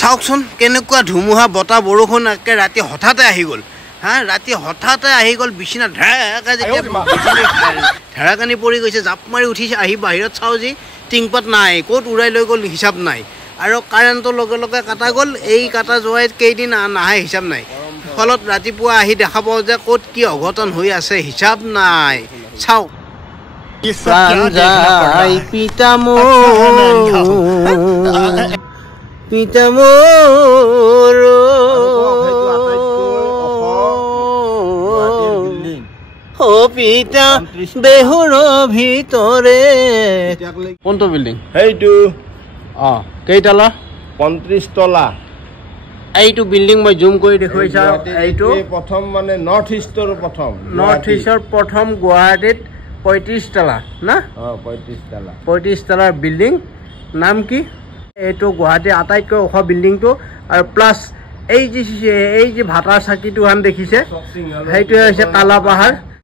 চাওকচোন কেনেকুৱা ধুমুহা বতাহ বৰষুণ একে ৰাতি হঠাতে আহি গ'ল হা ৰাতি হঠাতে আহি গ'ল বিছনা ঢেৰাকা যেতিয়া ঢেৰাকানি পৰি গৈছে জাপ মাৰি উঠিছে আহি বাহিৰত চাওঁ যি টিংপাত নাই ক'ত উৰাই লৈ গ'ল হিচাপ নাই আৰু কাৰেণ্টৰ লগে লগে কাটা গ'ল এই কাটা যোৱাই কেইদিন নাহে হিচাপ নাই ফলত ৰাতিপুৱা আহি দেখা পাওঁ যে ক'ত কি অঘটন হৈ আছে হিচাপ নাই চাওক পিতামোৰ ও পিতা বেহুৰ ভিতৰে কোনটো বিল্ডিং সেইটো কেইতলা 35 তলা এইটো বিল্ডিং মই জুম কৰি দেখুৱাইছা এইটো প্ৰথম মানে নৰ্থ ইষ্টৰ প্ৰথম গুৱাহাটীত 35 তলা না 35 তলাৰ বিল্ডিং নাম কি এইটো গুৱাহাটীৰ আটাইতকৈ ওখ বিল্ডিংটো আৰু প্লাছ এই যে ভাটাৰ চাকিটো হান দেখিছে সেইটোৱে হৈছে কালা পাহাৰ